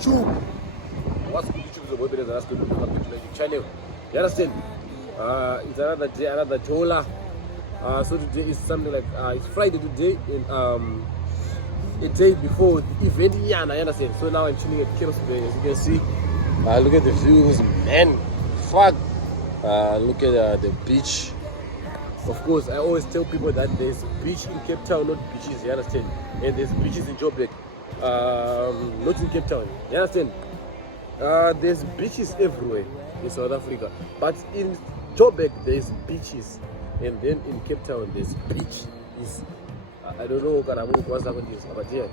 YouTube. What's good YouTube? The boy that's good to the channel. You understand? It's another day, another Jola. So today is something like it's Friday today, in a day before the event. Yeah, I understand. So now I'm chilling at Kiros Bay, as you can see. Look at the views, man. Fuck. Look at the beach. Of course, I always tell people that there's beach in Cape Town, not beaches. You understand? And there's beaches in Joburg, not in Cape Town. You understand? There's beaches everywhere in South Africa, but in Joburg there's beaches, and then in Cape Town there's beach. I don't know what I'm going to this, but yeah,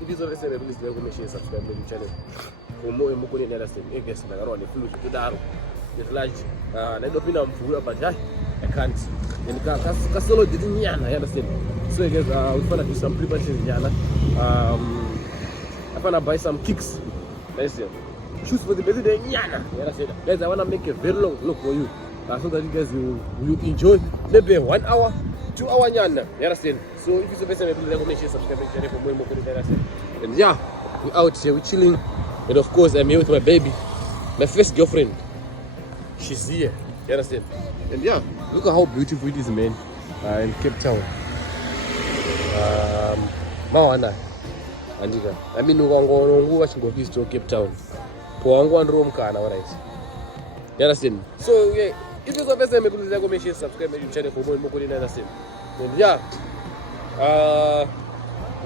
if you already said please like, subscribe to the channel for more and more understand. I guess I don't feel to that. It's large. I don't know, but yeah, I can't. And Casolo didn't yana, I understand. So I guess we're gonna do some preparations yana. I'm gonna buy some kicks. Let's see. Shoes for the birthday, yana. You understand? Guys, I wanna make a very long vlog for you, so that you guys you enjoy maybe 1 hour, 2 hour yana. You understand? So if you're the first time, please like, share, subscribe to the channel for more content. Understand? And yeah, we're out here, we're chilling, and of course I'm here with my baby, my first girlfriend. She's here. You understand? And yeah, look at how beautiful it is, man. In Cape Town. Mawana. Andika. I mean, we're watching to Cape Town. Alright. You understand? So yeah, if you're the first time, please like, share, subscribe to the channel for more and more content. Understand? And yeah,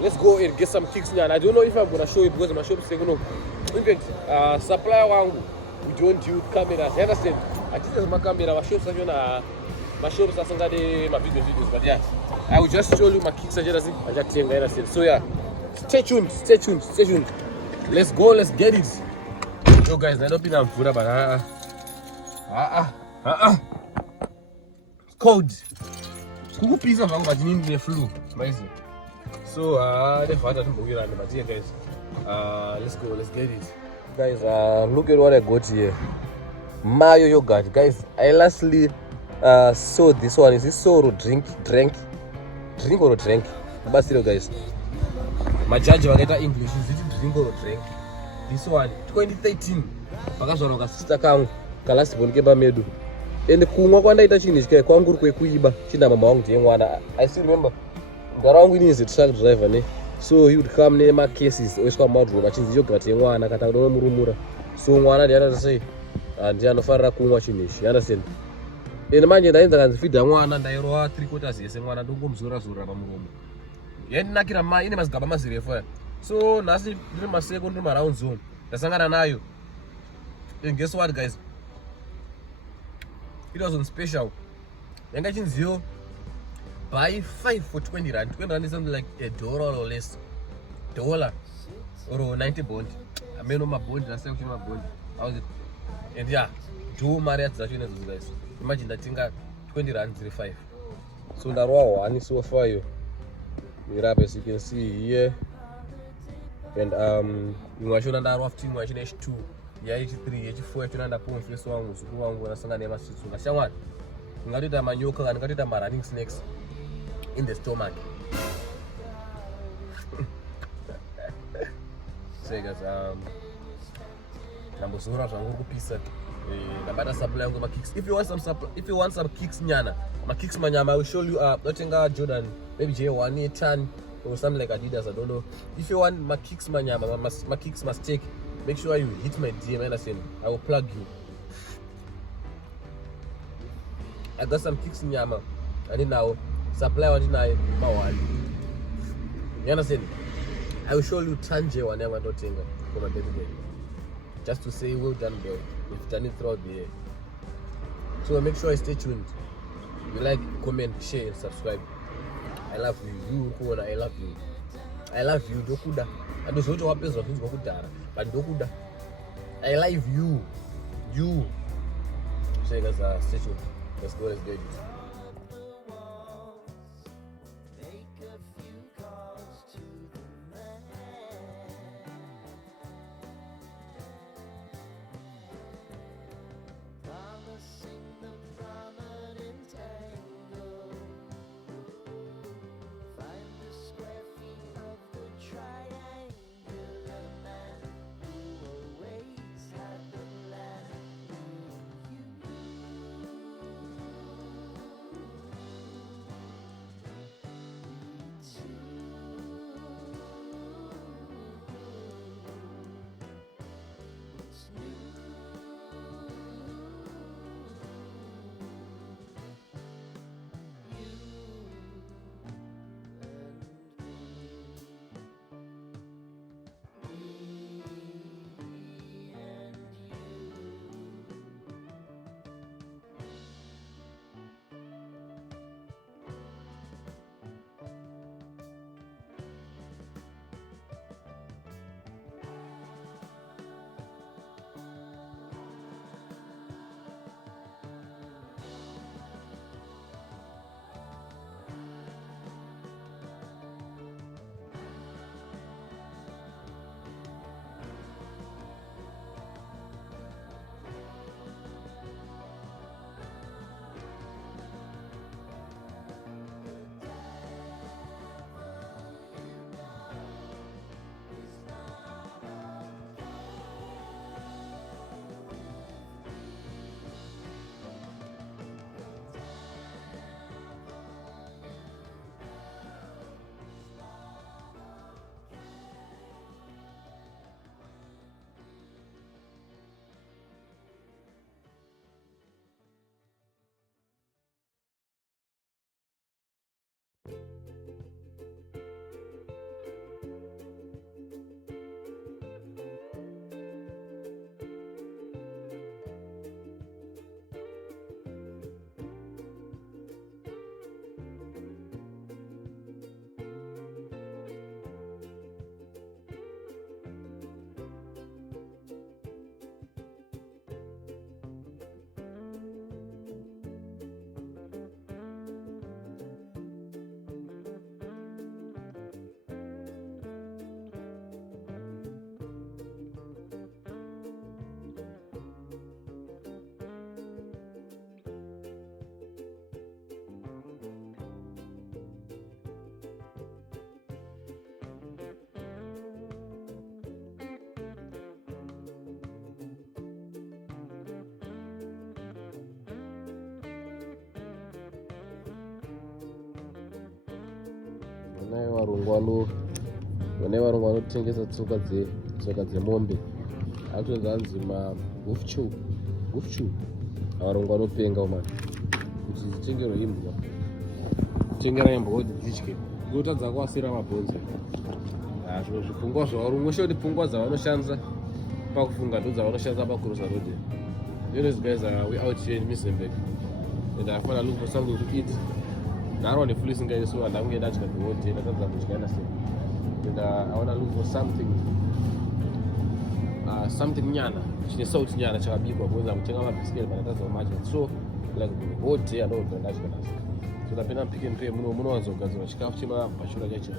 let's go and get some kicks now. And I don't know if I'm gonna show you because my shop is taking off. Supplier wangu. We don't use cameras. You understand? I think there's my camera. My shops are my videos, but yeah, I will just show you my kicks. I just understand. So yeah, stay tuned. Let's go. Let's get it. Yo guys, I don't think I'm food, but it's cold. Who piece of but you need the flu. So the father to move around, but yeah guys, let's go. Let's get it. Guys, look at what I got here. Mayo yogurt. Guys, I lastly saw this one. Is this so drink or drink? But still guys, my judge will get English. Is it drink or drink? This one 2013 pakazvaroka sister kangu kalasibonke pamedu ende kumwa kwandaita chinhu chika kwanguri kwekuiba china mama wangu ndiye mwana. I still remember mugara wangu ini is a truck driver ne, so he would come nema cases oiswa mumadhuru achinzi yogurt yemwana kata kuda murumura, so mwana ndiye anoti ndiye anofarira kumwa chinhu ichi. You understand? Ende manje ndaenza kanzifidha mwana ndairova 3/4 yese mwana ndongomuzora pamuromo. Yaindinakira mai ine mazigaba mazirefu aya. So nhasi ndiri maseko ndiri maround zone ndasangana nayo. And guess what guys, it was on special. Yanga chinziyo buy 5 for 20 rand. 20 rand is something like $1 or less. $1 or 90 bond. I mean on my bond, I say my bond. How was it? And yeah, do Maria Zachunas guys. Imagine that thing 20 rand 5. So that one is so far you. As you can see here. And you want to know that team watching H2. Yeah, H3, H4, you know that point face one was one when I sang a name as Soon. Ngarita manyoka and ngarita running snakes in the stomach. So guys, Nambosura zangu pizza. Nabada supply yangu ma kicks. If you want some kicks nyana, ma kicks manyama, I will show you Nottingham Jordan, maybe J1 10 or something like Adidas, I don't know. If you want my kicks manyama, my kicks must take. Make sure you hit my DM, understand? I will plug you. I got some kicks in Yama. And then now, supply one in my one. You understand? I will show you Tanje whenever not for my baby girl. Just to say, well done, boy. You've done it throughout the year. So make sure you stay tuned. You like, comment, share, and subscribe. I love you. You, Kona, I love you. I love you, Dokuda. I don't know what happens with Dokuda. But Dokuda, I love you. You. So guys, stay tuned. Let's go, let's get it. Kune varungu vanotengesa tsoka dzemombe atonzi wolf chew. Varungu vanopenga umani kuti dzitengerwe imbwa. Tengera imbwa kuti dzidye. Kutadza kuasira mabhonzo. Zvimwe zvipfungwa zvavarungu shoti pfungwa dzavanoshandisa pakufunga ndo dzavanoshandisa pakurosa road. These guys we out here in Misenberg and I found look for something to eat. Now on the police guys so and I'm getting that the hotel and that's what I say. And I want to look for something nyana. Chine sauti nyana chakabikwa kuweza kutenga mabiscuit but that's how much. So like hotel and all that. So napenda mpike mpe muno wazogadzira chikafu chema pashura chacho.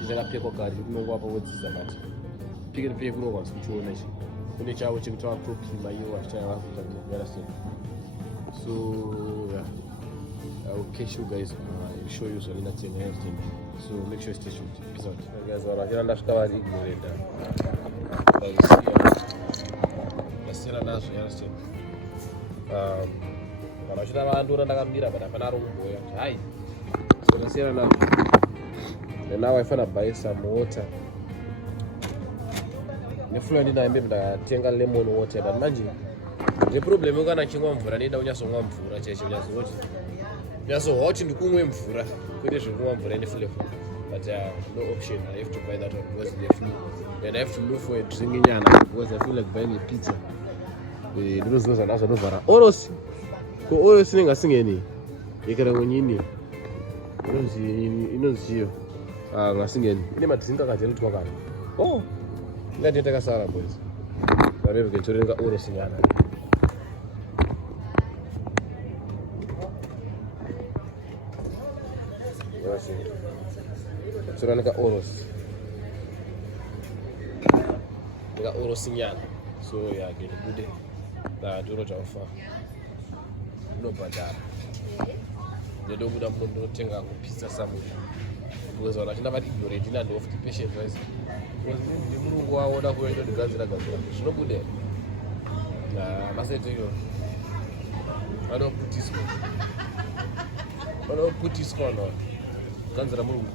Chichakapekwa kari kunongo apa wodzisa bati. Mpike mpe kuno kwasikuchiona ichi. Kune chawo chekutawa protein mayo achaya vakuita kugarasa. So yeah, I will catch you guys. I will show you some nuts and everything. So make sure you stay tuned. Peace out. Guys, I ndasvika vari ignoreda. Ndasiyana nazvo, you understand? Kana uchida vandora ndakamira but hapana rumboya. Hai. So ndasiyana nazvo. And now I found to buy some water. Nefuna ndinaimbe ndatenga lemon water but manje the problem kana chingwa mvura nida unyasomwa mvura cheshe unyazoti hot ndikumwe mvura kwete zvokumwa mvura ine flavor but no option. I have to buy that one because the flu and I have to look for a drink nyana because I feel like buying a pizza. Ndinozoza nazo novhara oros ko oros ningasingeni ikara ngonyini inonzi chiyo ngasingeni ine madrink akajelutwa kana ngati takasara boys vareve ketorenga oros nyana toranika oros nyana. So yeah, get a good day. Duro chaufa unobhadhara ndokuda munotenga kupizza samu because vanachina vari ignorant ina ndo of the patient wise because ndi mulungu waona kuenda ndigadzira zvinobude maseteyo vanoputiswa no ganzira mulungu.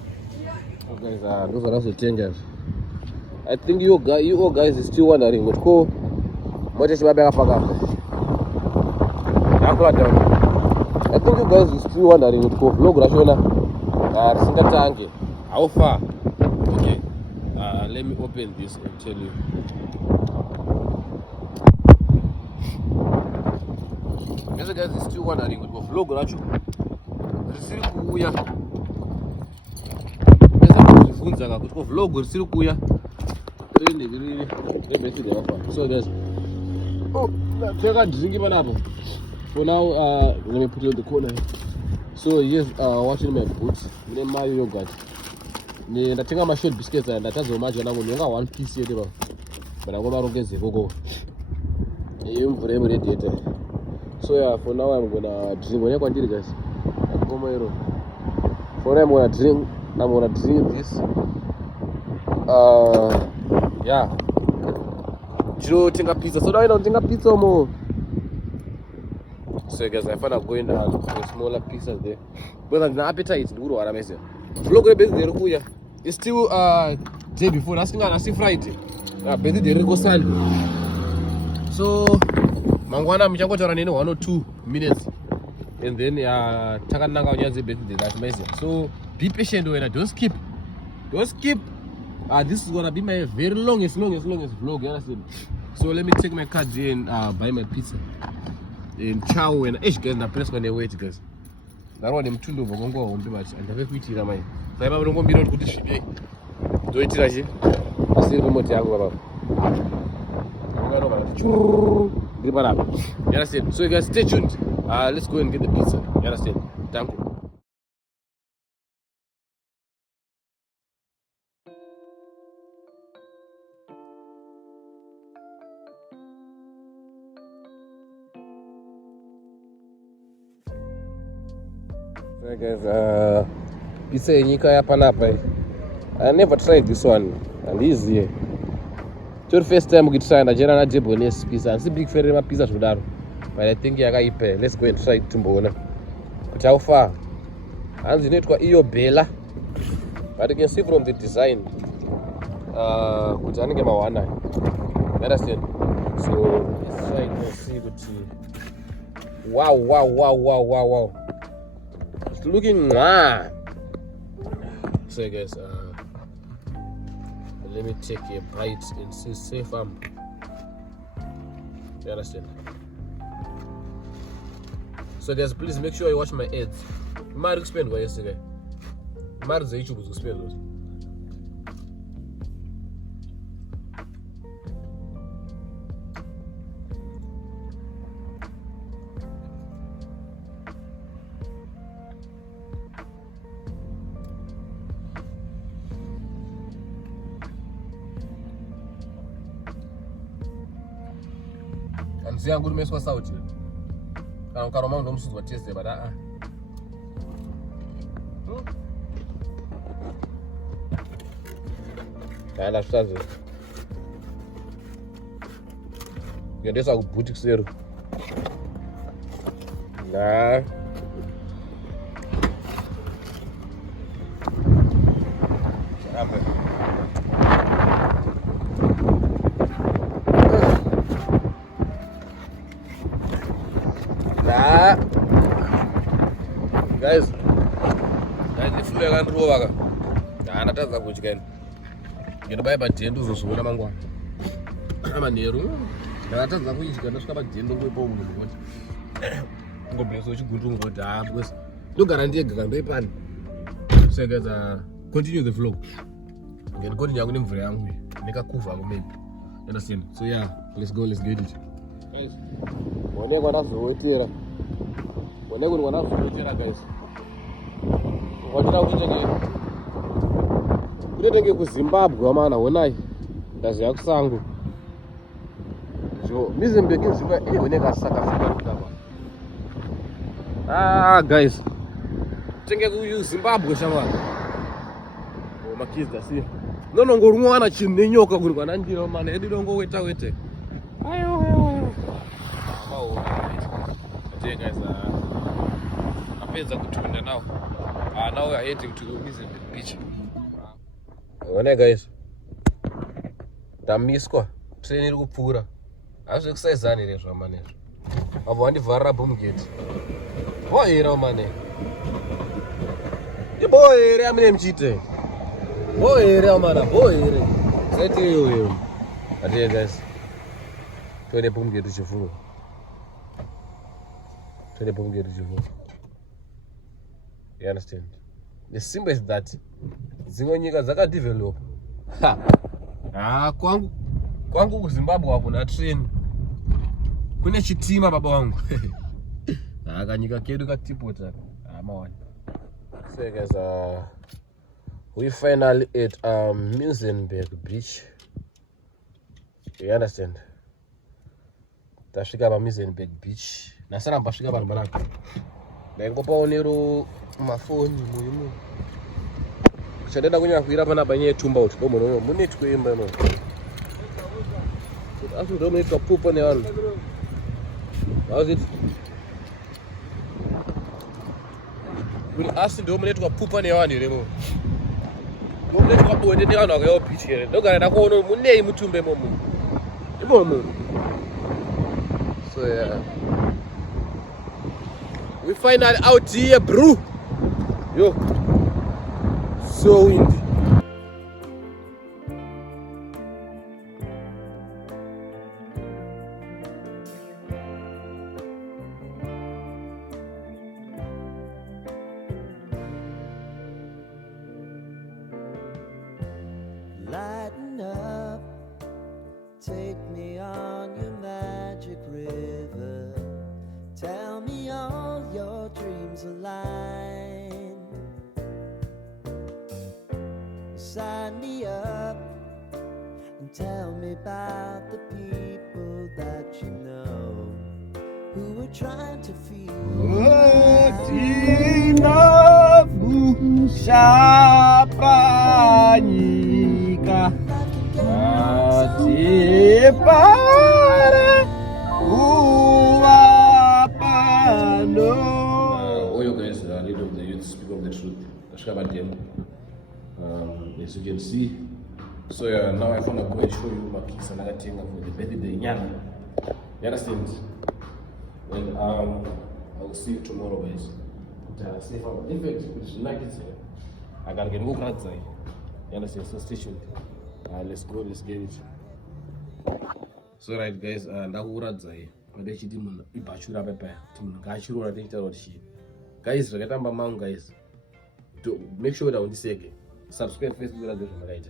Guys, those are also changes. I think you all guys is still wondering what ko moja chibabeka paka. I think you guys is still wondering what ko vlog rashona singatange. How far? Okay. Let me open this and tell you. You guys is still wondering what ko vlog racho. Risiri kuuya. Kunza kuti ko vlog risiri kuuya. So guys, take a drink even. For now, let me put it in the corner. So yes, watching my boots, my yogurt. I think I'm short biscuits and that's how much I'm going to one piece here. But I'm going to get go. So yeah, for now I'm gonna drink. When I continue, guys, for now I'm gonna drink this. Yeah. Joe think a pizza. So I don't think a pizza more. So guys, I found out going down to smaller pizzas there. But an appetite is good. What I'm saying. Vlog the it's still day before. That's Friday. Busy the Rico Sunday. So Mangwana Michango Torani 1 or 2 minutes. And then Takananga Nyazi birthday. That's amazing. So be patient when I don't skip. This is gonna be my very longest vlog, you understand? So let me take my card and buy my pizza. And chow and guys na press when they wait guys. That one them tundu bogongo ombe but and have kuitira mai. Saiba bogongo mbiro kuti shibe. Do itira je. Asi remote yangu baba. Ngaro baba. Gribara. You understand? So guys stay tuned. Let's go and get the pizza. You understand? Thank you. So guys, pizza yenyika yapanapa. I never tried this one, and easy. The first time we try na jera na Japanese pizza. It's a big fan of pizza kudaro. But I think yakaipa. Let's go and try it tumbona. But how far? Anzi netwa iyo bela. But you can see from the design, kuti anenge mawana. You understand? So let's try to see kuti. Wow. It's looking so guys, let me take a bite and see safe arm. You understand? So guys, please make sure you watch my ads. You might expand what yesterday. You might say YouTube was spend those. And see, I'm going to mess with out here. I'm going to mess with taste, but that's it. You just have a boutique there. Nah. Guys, if you are going to nginobai padhendo uzozviona mangwana amanheru ndakatadza kuitika ndasvika padhendo kwepo munhu ngoti ngombeso chiguru ngoti because ndogara ndega kandoipani. So guys, continue the vlog ngeni yangu nemvura yangu nekakuvha ko maybe. Understand? So yeah, let's get it. Guys, one kwanazootera guys. Watira kucheke kunenge kuZimbabwe mana honai ndaziya kusango so Mozambique nzima oneka saka guys tenge kuZimbabwe shama makids asi nonongorumwana chinhu nenyoka kuri kwanandira mana edu dongo wete ayo guys apedza kutunda now now we are heading to Mozambique beach. One guys, ndamiswa train iri kupfuura hazvi kusaizani here zvamane avo vandivharira bomgate bohera mane ibohere amine muchite bohere amana bohere saite iyoyo atiye guys toine bomgate chifuro you understand? The simple is that dzimwe nyika dzakadevelop kwangu kuZimbabwe hakuna train kune chitima baba wangu kanyika kedu katipota mawani. So guys, we finally at Mozambique beach. You understand? Tasvika pa Mozambique beach nasara mbasvika vanhu manaka ndaingopaonero mafoni muimo chandenda kunyanya kuira panapa nyaya yetumba kuti domono munetwe imba ino asi ndo munetwa pupa nevanhu. How's it? Asi ndo munetwa pupa nevanhu here munetwa bonde nevanhu vakayawo beach here ndogara ndakuona munei mutumbe imomo. So yeah, we finally out here, bro. Yo, so windy. Lighten up, take me on your magic river. Tell me all your dreams align. Sign me up and tell me about the people that you know who are trying to feel all you guys are leader of the youth, speak of the truth. as you can see. So yeah, now I'm gonna go and show you my kicks and other thing for the birthday. Yeah, you understand? And I will see you tomorrow, guys. In fact, it's like it's I gotta get moved outside. You understand? So stay tuned. Let's go, let's get it. So right guys, ndakuuradza pade chiti munhu ibhachura pepa kuti munhu ngaachirora tichitaura kuti chii. Guys, rakatamba mangu guys. To make sure that undiseke. Subscribe Facebook radio zvamakaita.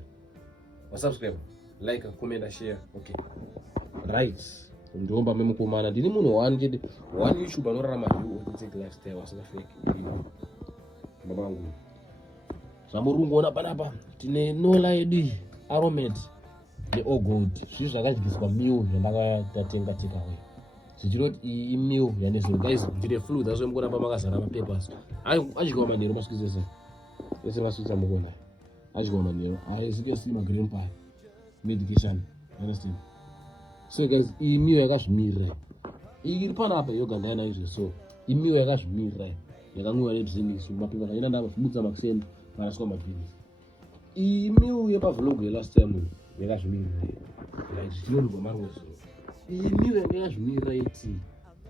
Subscribe, like, comment, share. Okay. Right. Ndomba memukomana ndini munhu one YouTube anorarama authentic lifestyle wasina fake. Baba wangu. Zvamurungoona panapa tine nola yedu Aromed neO Gold. Zvinhu zvakadyiswa meal yandakatenga takeaway. Zvichiroti meal yanezo guys ndine flu that's why mukona pamakazara mapapers. Achikwa manero masikizesa. Ese maswitsa mukona. Achikwa manero. Zike sima green pie. Medication. Understand? So guys, meal yakazvimirira. Iri panapa yoga ndana izvo so. Meal yakazvimirira. Yakamwiwa nebzinisi mapepa zvina ndavhudza makuseni paraswa mapirisi. Meal yepavlog last time yakazvimirira. Right, zvinonzwa marwezo. Meal yakazvimirira iti.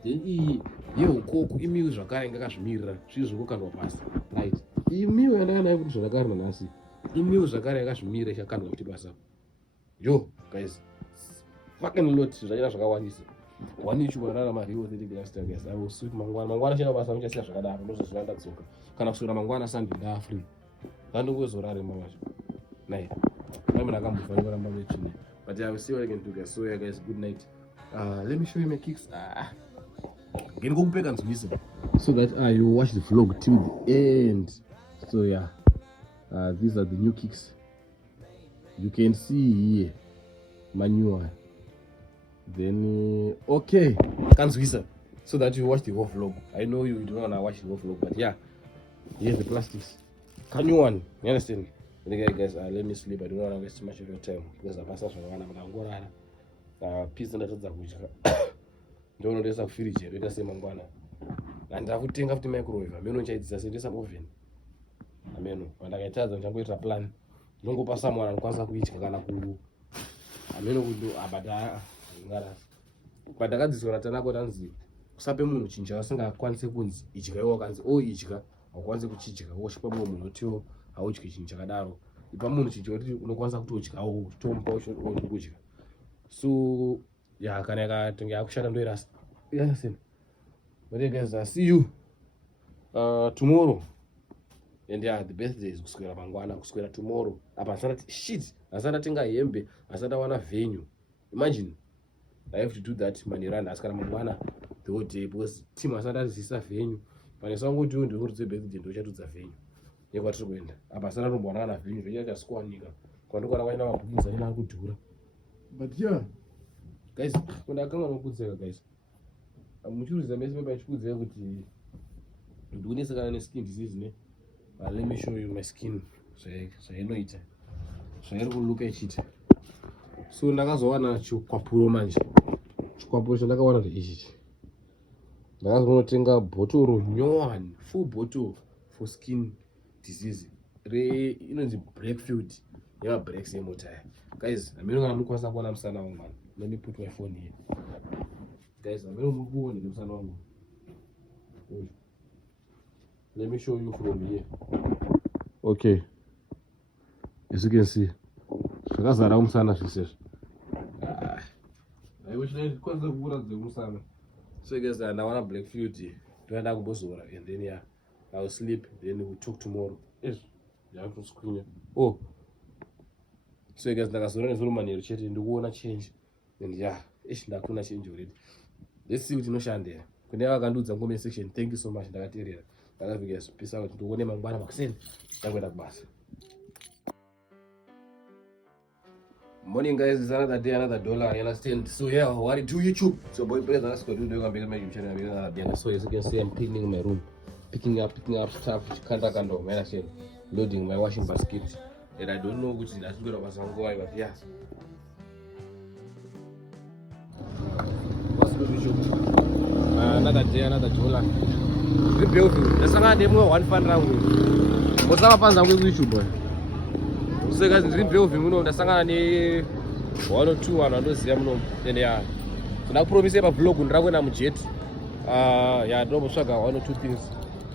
Then yeukoko meal zvakare yakazvimirira. Zvinhu zvokukandwa pasi. Right. Meal yandakanayo kuti zvakare nanhasi. Meal zvakare yakazvimirira ikakandwa kuti basa. Yo guys. Fucking lot zvanyanya zvakawandisa. One issue wanararama authentic lifestyle guys. I will sweep mangwana chena basa muchasiya zvakadaro ndozvizvina ndadzoka. Kana kuswera mangwana Sunday ndafree. Ngandongozorare mamacho. Nayi. Mimi nakambofa kuramba mechine. But I will see what I can do guys. So yeah guys, good night. Let me show you my kicks. Ngeni kokupeka nzwisa. So that you watch the vlog till the end. So yeah. These are the new kicks. You can see here. Manual. Then okay, kanzwisa, so that you watch the whole vlog. I know you don't wanna watch the whole vlog, but yeah, here's the plastics. Can you one? You understand? Okay, guys, let me sleep. I don't wanna waste too much of your time because I pass from one. I'm gonna pizza that is a wish. Don't know there's a fridge. Let us say mangwana. And I would think of the microwave. I mean, it's a oven. I mean, when I tell them, I'm going to plan. Don't go pass someone and kwanza kuichi kana kulu. I mean, we do abada. But ndakadzisora tanako tanzi kusape munhu chinhu chakasingakwanise kunzi idya iwo kanzi idya haukwanisi kuchidya woshipa mumwe munhu otiwo haudyi chinhu chakadaro ipa munhu chinhu chekuti unokwanisa kutodya tomupa uri kudya. So yeah, kana yakatonge yakushanda ndoirasa. Yes. But guys, I see you tomorrow. And yeah, the birthday is kuswera mangwana, kuswera tomorrow. Apa asati shit, asati atenga hembe, asati awana venue. Imagine I have to do that maniranda askara mangwana the whole day because team asati azisa venue. Pane sangoti ndo ngoti birthday ndo chatudza venue. Yekwatiri kuenda. Apa asati anombona na venue, venue yakaswanika. Kwandikona kwaina mabukiza ina kudhura. But yeah, guys, kunda kama nokudzeka guys. Muchiruza mese baba chikudzeka kuti ndikunesakana neskin disease ne. Let me show you my skin. So you know it. So you will look at it. So ndakazowana chikwapuro manje. Chikwapuro chandakawana ndeichi. Ndakazonotenga bottle nyowani, full bottle for skin disease. Inonzi Blackfield. Yeah, breaks your motor. Guys, I'm going to kwanza kuona msana wangu man. Let me put my phone here. Guys, I'm going to kuona msana wangu. Let me show you from here. Okay. As you can see. Zvakazara umusana zvisezvo. I wish I kwanza kuuradza umusana. So guys, I want Blackfield. Toenda kumbozora and then yeah, I will sleep. Then we will talk tomorrow. Yes. You have to screen. Oh. So guys, ndakazora nezuro manero chete ndikuona change. And yeah, ndakuna change already. Let's see what inoshandira. Kune vakandudza comment section. Thank you so much ndakateerera. I love you guys. Peace out. Tuone mangwana makuseni. Ndakwenda kubasa. Morning guys, it's another day, another dollar, you understand? So yeah, what I do YouTube. So boy, please ask what you do. I'm my YouTube channel. So as you can see, I'm cleaning my room, picking up stuff. Kanda, you understand? Loading my washing basket. And I don't know which is as good as I'm going, but yeah. What's good YouTube? Another day, another dollar. Beautiful. That's another demo. One fun round. What's up, fans? I'm with YouTube boy. So guys, ndiri Bellevue muno ndasangana ne 1 or 2 vanhu vanoziva muno and yeah, ndakupromise pavlog ndirakuenda mujet. Yeah, ndombosvaga 1 or 2 things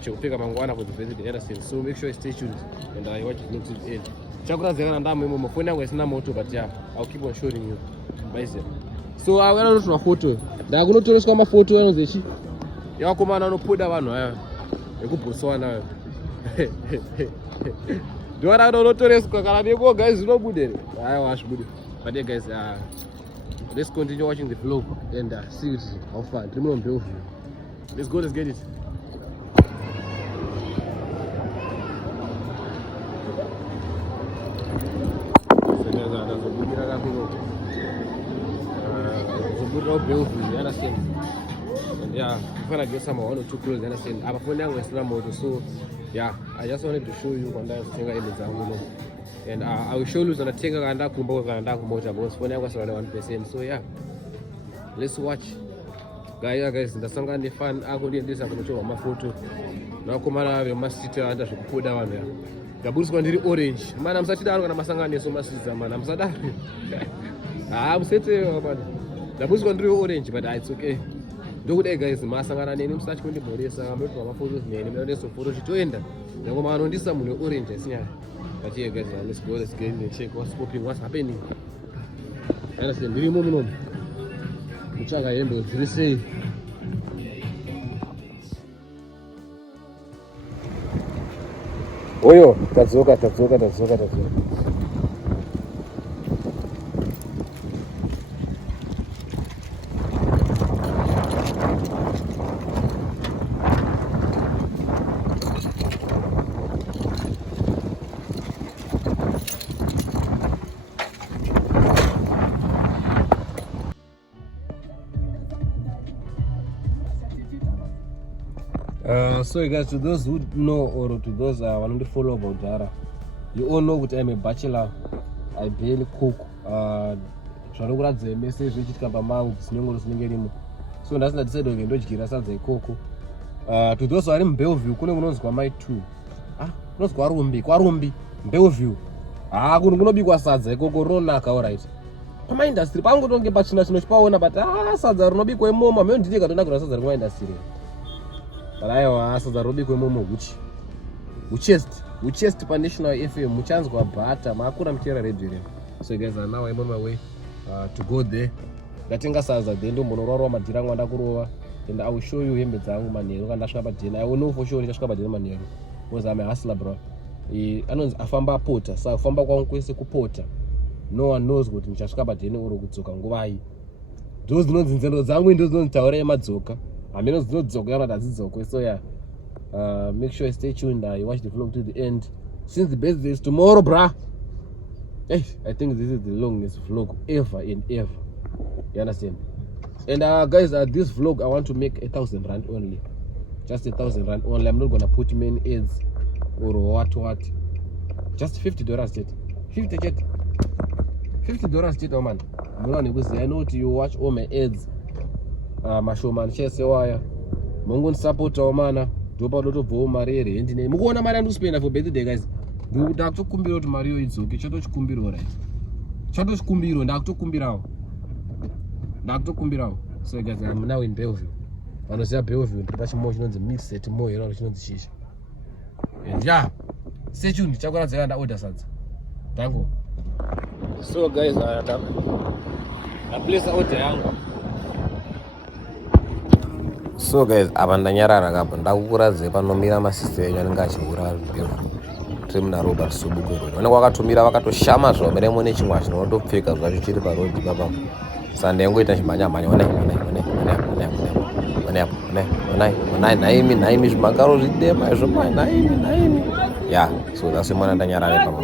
chekupfeka mangwana for the birthday, understand? So make sure you stay tuned and I watch the vlog to the end. Chakurazikana ndamo imomo, phone yangu isina moto, but yeah, I'll keep on showing you. Baize. So anotora mafoto. Ndakunotoreswa mafoto anozechi. Yakomana anopoda vanhu aya. Ekubotswana aya. Ndora anotoreswa kana neko guys unobude. Hayi washbude. But yeah guys, let's continue watching the vlog and see how far. Remember, let's go, let's get it. You understand? And yeah, I'm gonna get some 1 or 2 clothes, you understand? I'm going to motor, so yeah, I just wanted to show you when I was and I will show you on the Tenga and Kumbo and Motor boss when I was around 1%. So yeah, let's watch. Guys, the song and the fan, I go this, I'm going to show my photo. Now come on, I must sit and just put down there. The boots going to be orange. Man, I'm sitting down on my song so much, man. I'm sitting. I'm sitting, man. The boots going to be orange, but it's okay. Do it, guys. Masangana name such when the body is a photos name, so photos to end. The woman on this some orange, yeah. But here, guys, let's go, let's get in and check what's popping, what's happening. Understand? Very moment. Muchaga endo, you say. Oyo, tazoka. So guys, to those who know or to those want to follow about Dara, you all know that I'm a bachelor. I barely cook. Zvanogura message zvichiitika pamangu dzinongoro dzinenge so ndasina decide kuti ndodyira sadza ikoko. To those vari muBellevue kune kunonzwa mai 2. Kunonzwa kwarumbi Bellevue. Kunobikwa sadza ikoko ronaka, alright. Pamaindustry pangotonge pachina chinochipaona, but sadza rinobikwa imomo amene ndinenge ndonagura sadza rekumaindustry. But I sadza rinobikwa imomo Uchest pa National FM muchanzwa bhata makura mchera radio. So guys, now I'm on my way to go there. Ndatenga sadza then ndombonorwara madhira anga ndakurova, and I will show you hembe dzangu manheru kana ndasvika padhina. I will know for sure ndasvika padhina manheru because I'm a hustler, bro. Anonzi afamba apota, saka kufamba kwangu kwese kupota. No one knows kuti ndichasvika padhina uri kudzoka nguvai. Ndizvo dzinonzi nzendo dzangu ndizvo dzinonzitaura yemadzoka. Hameno dzinodzoka kana kuti hadzidzokwe. So yeah, make sure you stay tuned. You watch the vlog to the end. Since the birthday is tomorrow, bruh. Hey, I think this is the longest vlog ever and ever. You understand? And guys, this vlog I want to make 1,000 rand only. Just 1,000 rand only. I'm not gonna put many ads or what. Just $50 jet. $50 jet, oh man. I know you watch all my ads. My showman chese wire. Mungu support oh man. Dopa dotobvo mari rent ne. Mukuona mari andospenda for birthday guys. Ndakutokumbira kuti mariyo idzoke, chatochikumbira right. Chatochikumbira ndakutokumbirawo. So guys, I'm now in Bellevue. Vanoziva Bellevue ndiri pachimwe chinonzi Midset Mall, ino chinonzi Shisha. And yeah, stay tuned, ndichakuradzira ndaorder sadza. Tango. So guys, I place order yangu. So guys, apa ndanyarara kapo ndakukuradze panomira masisita enyu anenge achiuraya Bellevue. Muna Robert Subuku road. Vanenge vakatumira vakatoshama zvomere mune chimwe chinotopfeka zvacho chiri parodi papa. Sande yangoita chimhanyamhanya naimi zvimakaro zvidema izvo naimi. Yeah, so that's why ndanyarare papa.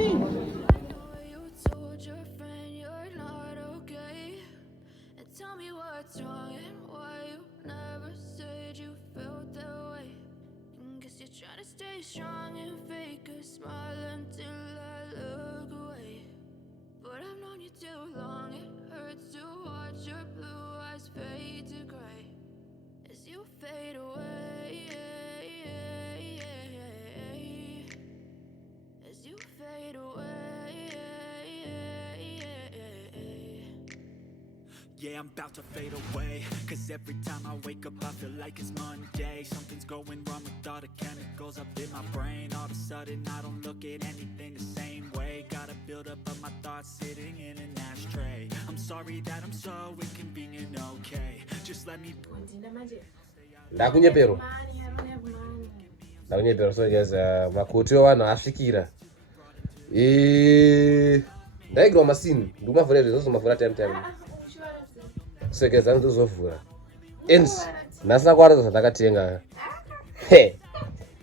Fade away. Yeah, I'm about to fade away. Cause every time I wake up, I feel like it's Monday. Something's going wrong with all the chemicals up in my brain. All of a sudden, I don't look at anything the same way. Gotta build up of my thoughts sitting in an ashtray. I'm sorry that I'm so inconvenient, okay? Just let me. Ndakunyepero. So guys, makoti wano asvikira. Ndaigwa masini. Ndumavhura zvezvo mavhura time. So guys, andozovhura. Ends. Nasina kwaratidza zvandakatenga.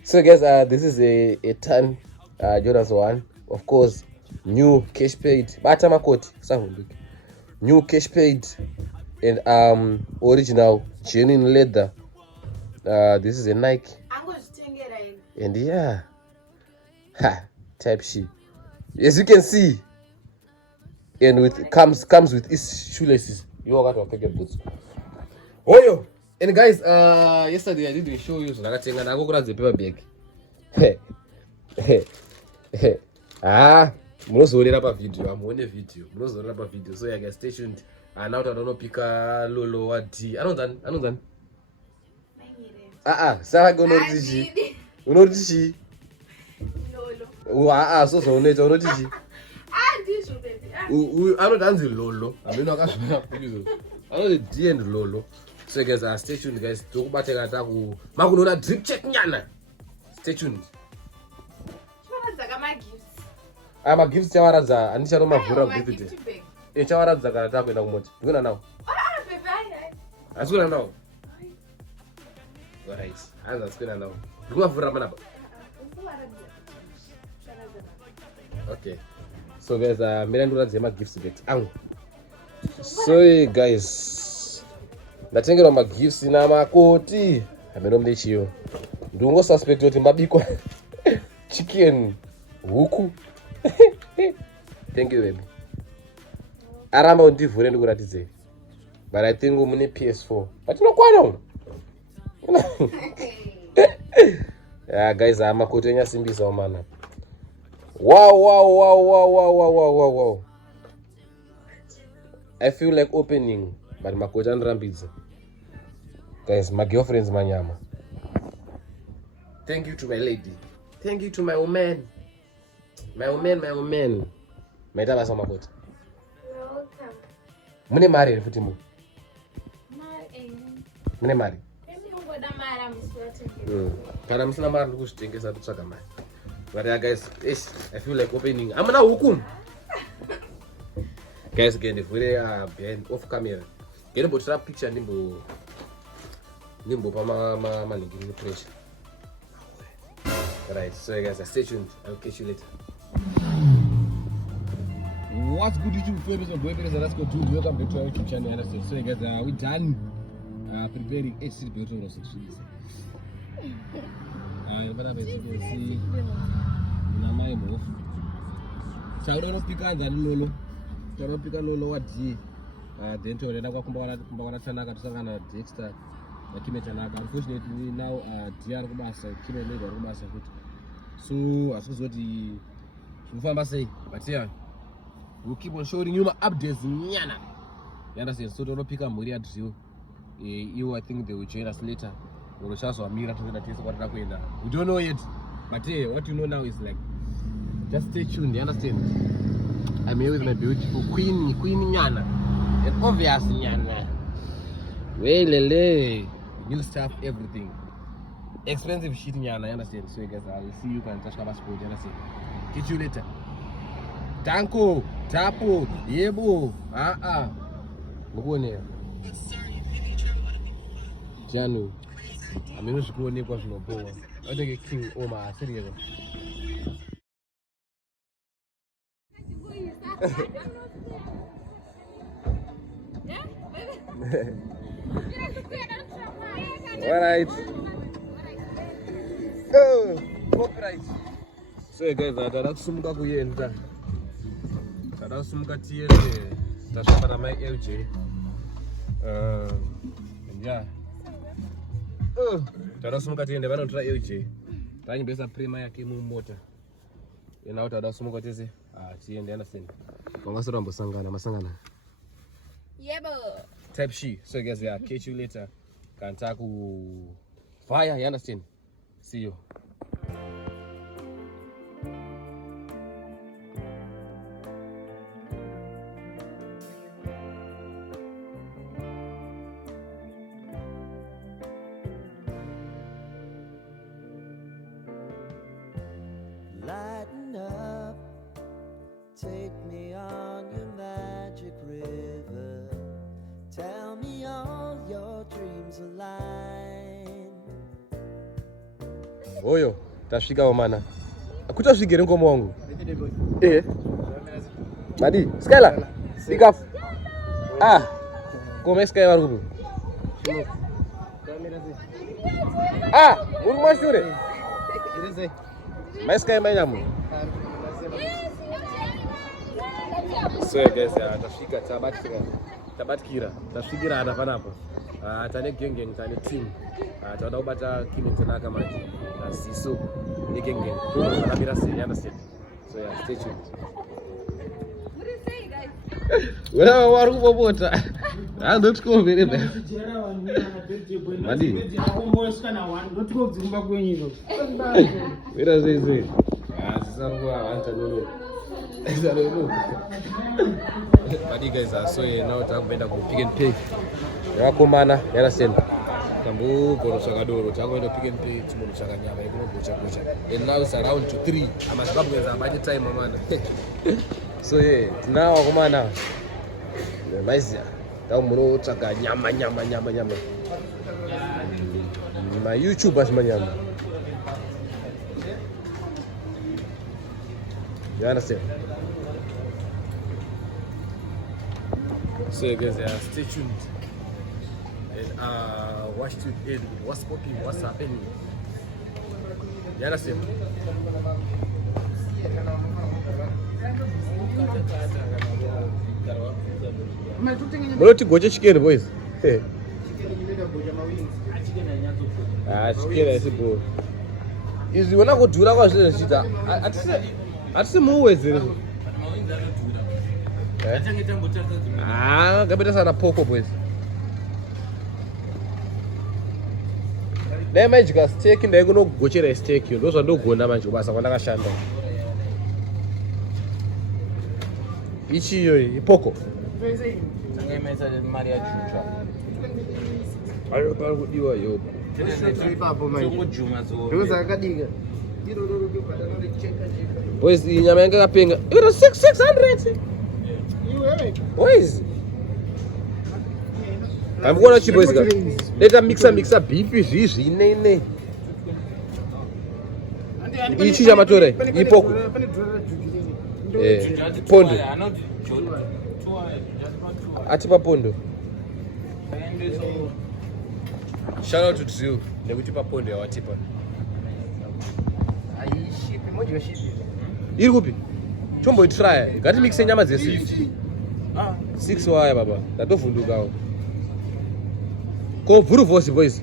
So guys, this is a ton Jordan's one. Of course, new cash paid. Bata makoti. Sahunduki. New cash paid and original genuine leather. This is a Nike. And yeah, type shit. As you can see, and with comes with its shoelaces. You all got to take your boots. Oh yo! And guys, yesterday I didn't show you. So I go grab the paper bag. Mnozorera pa video. I'm on a video. Mnozorera pa video. So yeah, guys, stay tuned. And now I don't know pika lolo what D. I don't know. Sarah go no dishi. Uno dishi. Lolo. So unecha uno dishi. Disho baby. I don't dance lolo. I mean, I know the D and lolo. So guys, stay tuned guys. Tokubateka taku. Makunona drip check nyana. Stay tuned. I'm a gift chawaradza andishano mavhura kugifiti. Chawaradza kana takuenda kumoti. Ndikuna nawo. Asikuna nawo. Alright. Asikuna nawo. Ndikumavhura mana. Okay. So guys, mira ndoradze ma gifts bet. So guys, ndatengera ma gifts na makoti. Ameno mdechiyo. Ndungo suspect kuti mabikwa chicken huku. Thank you baby. Aramba undivhure ndikuratidze. But I think mune PS4. But inokwana. Yeah guys, makoti enyasimbisa omana. Wow. I feel like opening, but makoti andirambidza. Guys, my girlfriend's manyama. Thank you to my lady. Thank you to my woman. My woman. Maita basa makoti. Welcome. Mune mari ere futi mu? Mune mari? Kana musina mari ndikuzvitengesa totsvaga mari. But yeah guys, I feel like opening. I'm now hukum. Guys, again, if we're behind off camera, get about that picture nimbo pa linking pressure. Alright, so guys, stay tuned. I'll catch you later. What's good YouTube famous and boyfriends? Let's go to welcome back to our YouTube channel. So guys, we're done preparing a seat built on 6 weeks. Namai mo. Chauro pika ndani lolo. Chauro pika lolo wadi. Then to renda kwa kumba chanaka tusangana Dexter. Kime chanaka. Unfortunately now DR kubasa kime lego kubasa futhi. So asizoti kufamba sei. But yeah, we'll keep on showing you my updates nyana. You understand? So don't pick up Muri at you. I think they will join us later. We don't know yet. But hey, what you know now is like, just stay tuned, you understand? I'm here with my beautiful Queen Nyana. And obvious Nyana. Well, lele, new stuff, everything. Expensive shit Nyana, you understand? So guys, I will see you can touch my sport, you understand? Catch you later. Tanko, Tapo, Yebo, Mugone. Janu. I mean, what's going on? I think it's King Omar. Serious. Alright. Oh, copyright. So guys, tadakusumuka kuyenda. Tadakusumuka tiende. Tashapana my LJ. And yeah. Tadasumuka tiende vanotora LJ. Tanyibesa prima yake mumota. Ina tadasumuka tese. Tiende understand. Vangasora mbosangana masangana. Yebo. Type she. So guys, yeah, catch you later. Kantaku fire, you understand? See you. Lighten up, take me on your magic river. Tell me all your dreams align. Oyo, tashika omana. Akutasvikire ngomo wangu. Madi, Skyla. Pick up. Come Sky warubu. Uri mashure. Mais Sky manyamu. So guys, tashika tabatkira. Tashigira hapa panapo. Tane gengeng, tane team. Tawada ubata kimi tenaka manje. Siso ni gengeng. Tunabira si, you understand? So yeah, stay tuned. What do you say, guys? Wewe waru bobota. Don't go very bad. Madi. Wait a second. Madi guys, so now takwenda kupiga pay. Yakomana, you understand? Kambu goroshaka doro, takwenda pick and pay tumurushaka nyama ikuno gocha. And now it's around to 3. Amasababu ngeza budget time mama. So yeah, now wakomana. Nice. Tahu muno tsaka nyama. My YouTubers manyama. You understand? So guys, stay tuned and watch to end with what's popping, what's happening. You understand? Muloti goje chicken boys. Hey. Chicken is good. Is you wanna go dura kwa shida shida. Atise muweze. Kabita sana poko boys. Le majika steak ndego no gochera steak yo. Lozo ndo gona manje ubasa kwanda kashanda. Ichi yo ipoko. Ayo ba kudiwa yo. Boys inyama yanga kapenga. Ira 600. Boys. I'm gonna chi boys guys. Let mixa beef zvine. Ichi chama tore. Ipoko. Pondo. Atipa pondo. Shout out to Tzu. Nekutipa pondo yawatipa. Aishipi moja yashipi. Iri kupi? Chombo itry. Ngati mixe nyama zese. 6 waya baba. Ndatovhunduka. Ko vhuru voice boys.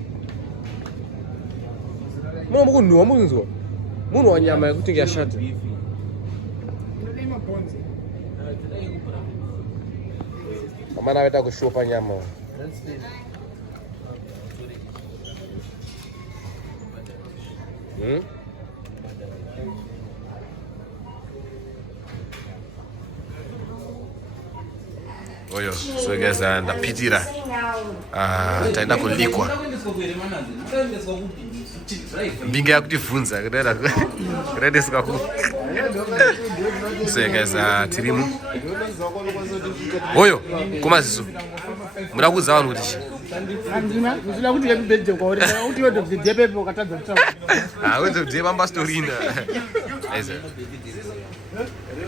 Munomukunhuwa munzwa. Munhu wa nyama yekuti yashata. Amana weta kushopa nyama. Oyo, so guys, ndapitira. Taenda kulikwa. Mbinga yakutivhunza kudai sikaku. So guys, tirimu. Oyo, kumaziso. Muda kuza vanhu kuti chi? Ndina kuti happy birthday kwauri. Uti wewe birthday pepe ukatadza kutaura. Wewe birthday bamba storina. Aiza.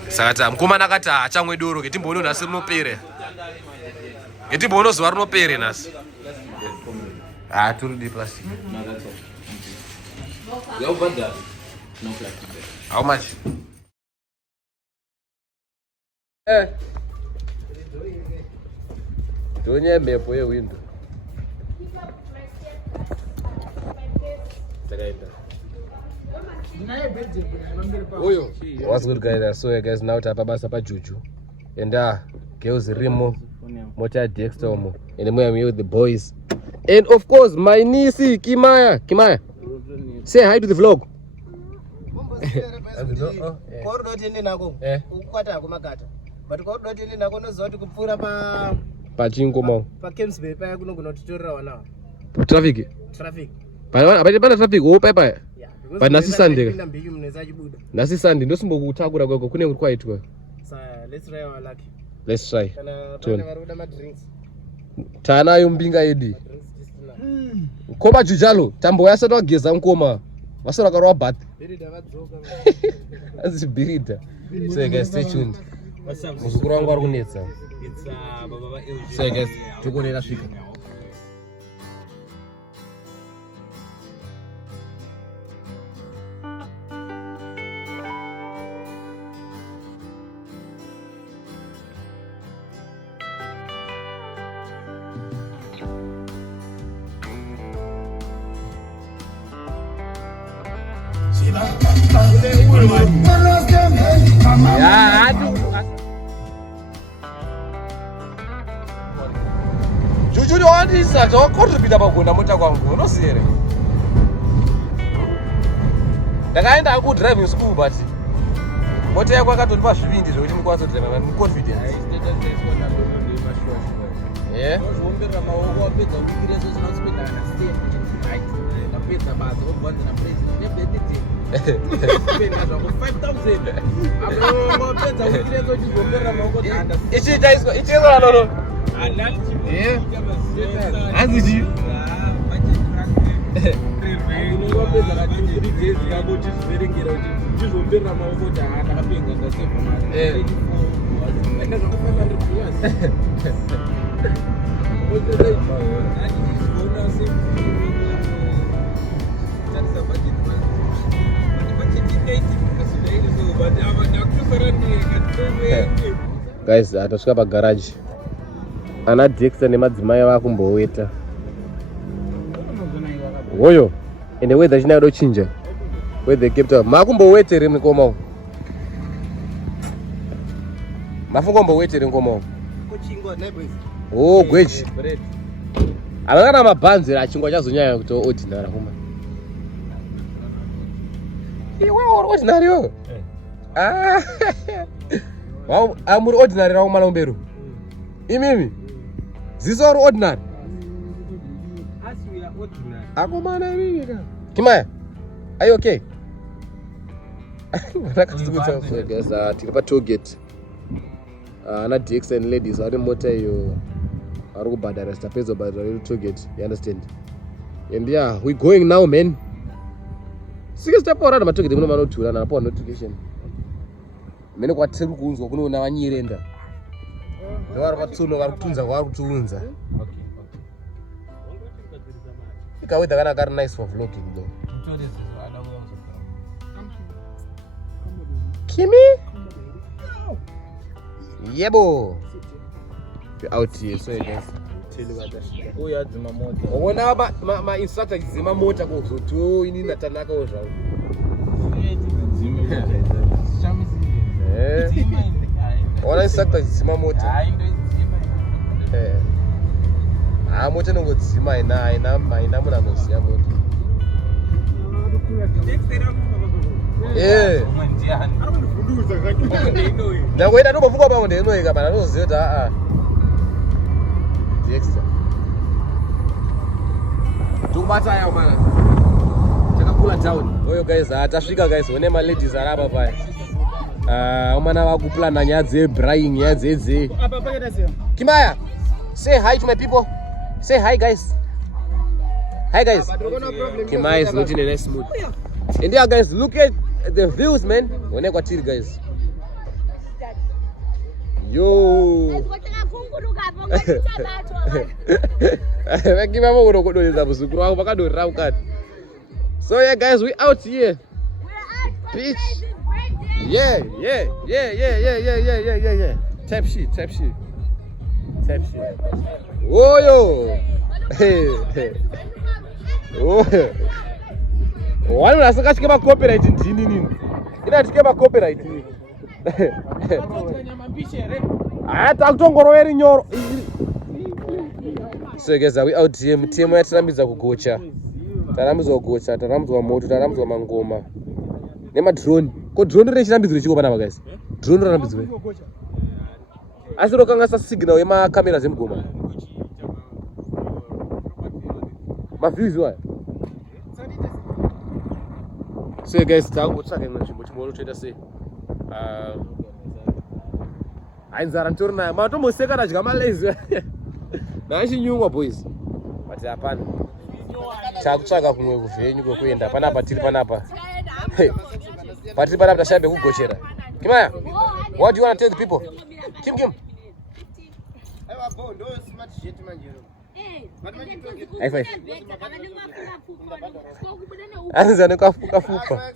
Saka mukomana akati achamwe doro ketimboone nhasi rinopere. Ketimboone zuva rinopere nhasi. Turi di plastic. How much? Donye mepo ye window. Oyo. What's good guys? So guys, now tapa basa pa Juju. And girls rimo Mota Dexter omo. And I'm here with the boys. And of course, my niece Kimaya. Say hi to the vlog. Pachinko traffic. Pana traffic papa. But nasi Sunday. Nasi Sunday ndosimbo kutakura kwako kune kuri kwaitwa. Let's try. Tana yombinga edi. Koma jujalo tambo yasatu ageza nkoma. Wasora karwa bath. As birida. So guys, stay tuned. Muzukuru wangu ari kunetsa. It's baba So guys, tukonera svika. Jujuri wandisa contribute pagona mota kwangu unoziere. Ndakaenda ku driving school but mota yako akatoti pazvivindi zvokuti mukwazo drive and confidence. Yeah. Zvombera maoko wapedza kukwira so zvinospenda kana step right. Napedza basa obvanza na president nebediti. Spenda zvako 5000. Apo wapedza kukwira so zvombera maoko anda. Ichiita lolo. Yeah. Aziji. Unopedza ka 3 days yako chizverekera kuti chizvombera maoko kuti akapenga ngasefa mari. Enda zvako 500 Guys, atasvika pagarage. Ana Dexter nemadzimai vakumboweta. Woyo, ende weather china yadochinja. Weather kept up. Makumbowetere mukoma. Mafungombowete ngoma. Kuchingwa neighbors. Oh, gweji. Avakana mabhanzi rachingwa chazonyanya kuti ordinary kuma. Iwe ordinary yo. Ah. Wow, amuri ordinary rawo malomberu. Imimi. Ziso ordinary. As we are ordinary. Akomana imimi ka. Kimaya. Are you okay? Nakasitsa so guys, tiri pa toll gate. Ana Dexter and ladies ari mota iyo ari kubhadhara stapedza kubhadhara toll gate, you understand? And yeah, we going now man. Sike step around ma toll gate muno manotura na po notification. Mene kwatiri kunzwa kunoona vanyirenda. Ndawari patsuno vari kutunza kwari kutunza. Ikawedha kana kari nice for vlogging though. Kimi? Yebo. We're out here, so guys. Uyadzima mota. Ona ma instructor zima mota kuzoto ini natanaka ozva. Ona instructor zima mota. Mota nongodzima ina muna muziya mota. Ndakuita ndombofungwa pamwe ndinoika pana ndoziva kuti Dexter tukubata yawo mana takakula down. Oyo guys tasvika guys, one ma ladies arapa paya umana vakuplana nyaya dzebraying, nyaya dzedze. Kimaya, say hi to my people. Say hi guys. Hi guys. Kimaya is not in a nice mood. And yeah guys, look at the views man. One kwatiri guys. Yo. Vakima vogoro kodoleza muzukuru wangu vakadorira ukati. So yeah guys, we out here. Beach. Yeah. Type shit. Oh yo. Oh. Wani unasaka chike ma copyright ndini nini? Ina chike ma copyright nini? Ata kutongoroweri nyoro. So guys, we out here. Team yatirambidza kugocha. Tarambidzwa kugocha, tarambidzwa moto, tarambidzwa mangoma. Nema drone. Ko drone rechirambidzwa chiko pana guys. Drone rarambidzwa. Asi rokanga sa signal yema cameras emugoma. Ma views wa. So guys, takutsvaka imwe nzvimbo chimwe toita sei. Ainzara ntori nayo. Matomboseka nadya malezi. Nachinyungwa boys. But hapana. Takutsvaka kumwe kuvhenyu kwekuenda panapa tiri panapa. Patiri panapa tashabe kugochera. Kimaya, what do you want to tell the people? Kim. High five. Anzane kafuka fupa.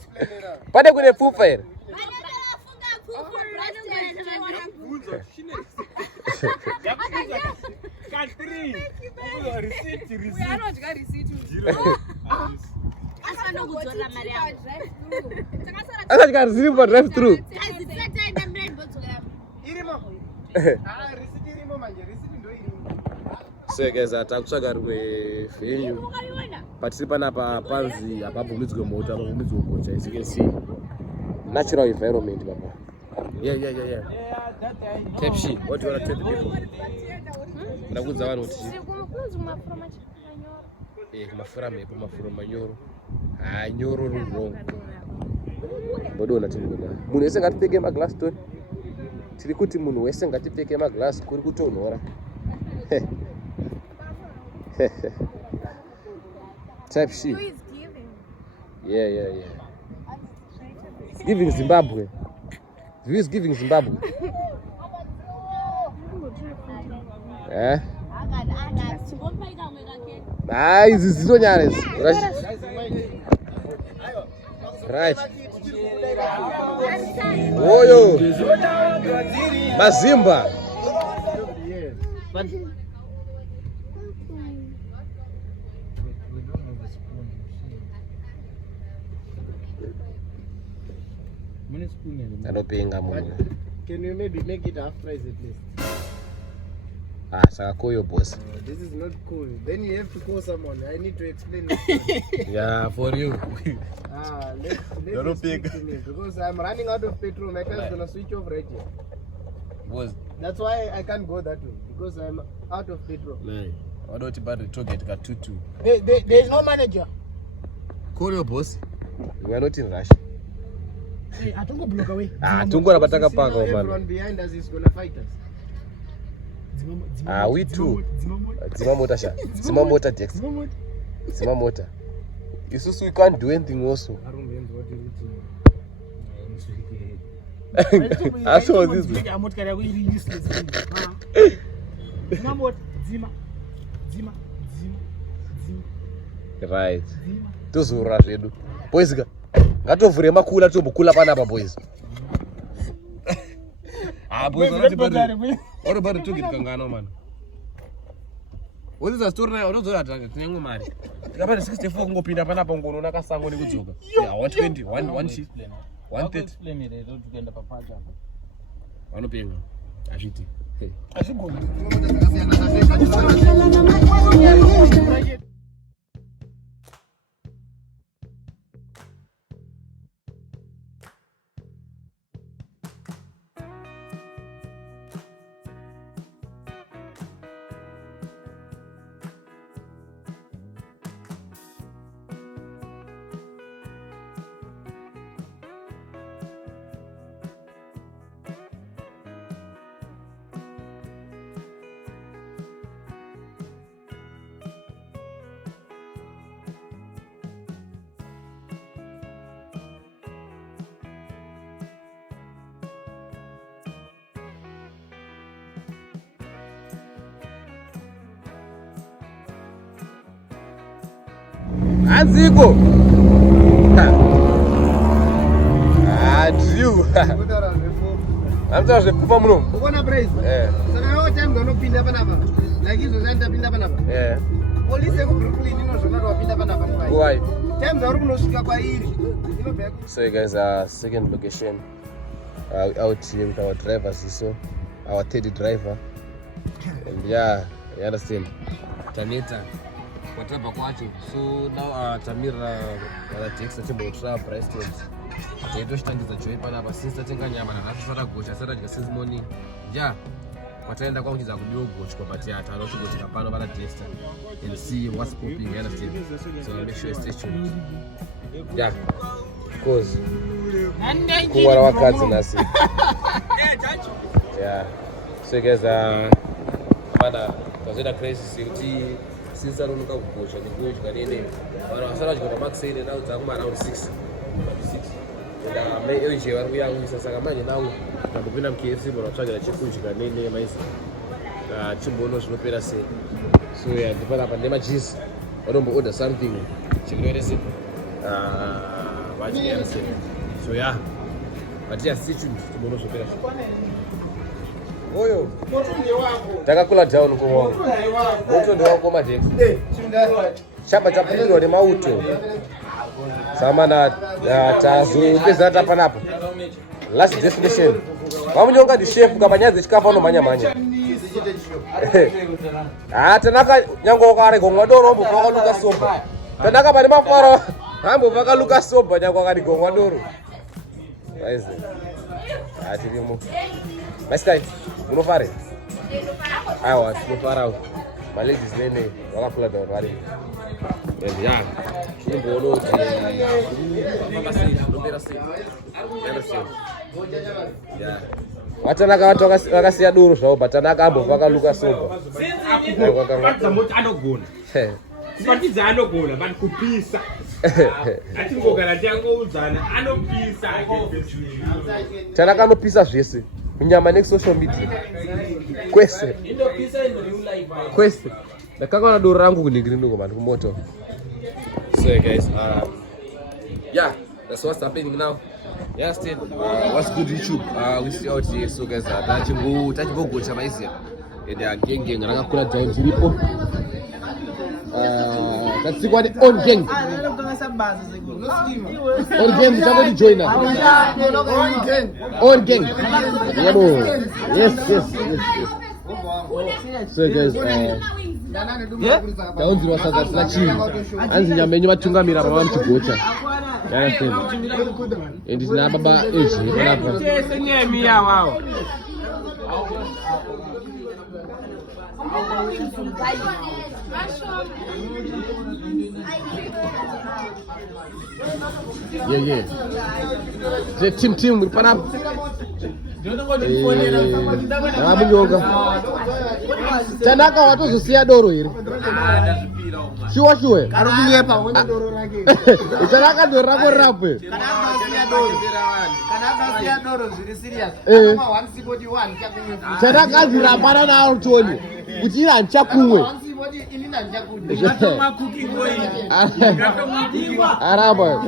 Pade kune fupa here. Asatya receipt for drive through. So guys, takutsvaga rimwe venue. Patiri panapa panzi hapabvumidzwe moto, hapabvumidzwe kugocha. As you can see, natural environment baba. Yeah. Tepshi, what do you want to tell the people? Ndakudza vanhu kuti kumafura mhepo, mafuro manyoro. Nyoro wrong. Bodona tingoda. Munhu wese ngatipfeke maglass toni. Tiri kuti munhu wese ngatipfeke maglass kuri kutonhora. Type shit. Who is giving? Yeah. Giving Zimbabwe. Who is giving Zimbabwe? Eh? Izi zitonyara izi. Right. Oyo. Mazimba. Anopenga munhu. Can you maybe make it half price at least? Saka koyo boss. This is not cool. Then you have to call someone. I need to explain. Yeah, for you. Let's speak to me because I'm running out of petrol. My car is gonna switch off right here. Boss. That's why I can't go that way because I'm out of petrol. Why don't you buy the target got 22? There's no manager. Call your boss. We are not in rush. I don't go block away. Tungora bataka paka man. Everyone behind us is gonna fight us. We too. Zima motor sha. Zima motor Dex. Zima motor. We can't do anything also. I saw this. Right. Tozura zvedu. Boys ga. Ngatovhure makula tombokula panapa boys. Boys what about the ticket kangano man? What is the story now? Unozora tinenge mari. Tikapata 64 kungopinda panapa ngonoona kasango nekudzoka. Yeah, 120, 1 shift. 130. Explain it tukaenda papaja. Vanopenga. Azviti. Aziko. Adiu. Amta zvepupa muno. Ukona price? Saka yo time ndonopinda panapa. Like izo zanda pinda panapa. Police ku Brooklyn inozvona wapinda panapa mbai. Why? Time zvauri kunosvika kwairi. So guys, second location. Out here with our drivers, so our third driver. And yeah, you understand. Taneta. Whatever kwacho. So now Tamira Dexter Timbotra price terms. Jeto shitangidza joy panapa since tatenga nyama nanhasi sara gocha sara dya since morning. Yeah. Wataenda kwa kuchiza kudiwo gochwa but yeah tanochigocheka pano para Dexter and see what's popping, you understand? So make sure you stay tuned. Yeah. Cause kuwara wakadzi nasi. Yeah. So guys mana kazoenda crazy sikuti since anonoka kugocha nekugocha nene vanhu vasara vachigota makuseni now dzakuma around 6 and euje vari kuyawisa saka manje now ndambopinda muKFC bona vatsvagira chekudya nene maisi chimbono zvinopera sei. So yeah ndipanapa ndemajisi vanomboorder something chekunoita sei vachiyana sei. So yeah but yeah stay tuned chimbono zvopera sei. Oyo takakula down kumwa moto ndo wako madeko chapa chapindwa nemauto samana tazopeza tapanapo last destination vamunyonga ndi chef kapanyaze chikafa no manya tanaka nyango wakare gongwa doro ombo kwa Lucas Soba tanaka pali mafaro ambo paka Lucas Soba nyango wakari gongwa doro guys atirimo Maskai unofare aiwa tinofara maladies nene vakakula down vari and yeah chimbono yeah watanaka watu vakasiya duro zvavo but tanaka ambo vaka Lucas Soba anogona Sipatiza anogona but kupisa atingogara tiangoudzana anopisa tanaka anopisa zvese kunyama next social media kwese kwese ndakakaona doro rangu kuningiri ndiko mandi kumoto. So guys yeah that's what's happening now. Yeah still what's good YouTube we see out here. So guys tachimbogocha maizia and gang rakakura down dziripo katsikwa ni on gang chakoti joiner on gang yebo yes. So guys taunzirwa sadza sina chinhu anzi nyama yenyu vatungamira pava muchigocha and tina baba eji panapa senyemiya wawo yeah the team uri panapa amunyonga tanaka watozosiya doro here shuwa arikuyepa wone doro rake tanaka doro rako rape kana akasiya doro zviri serious ama 161 chakumwe tanaka zirapana nawo toni kuti ira nchakumwe 160 inina nchakude araba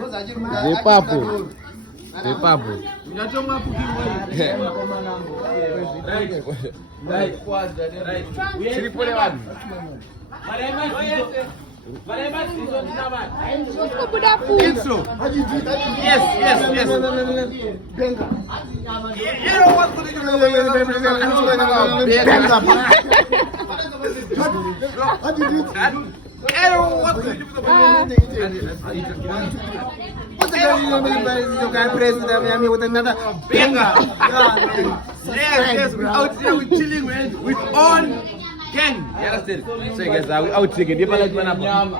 koza achirikuda Papo. Unachoma Chiripole vanhu. president Miami with another banger. Yes, we're out here, we're chilling with on gang. You understand? So guys, we out here. Dia pala mana apa?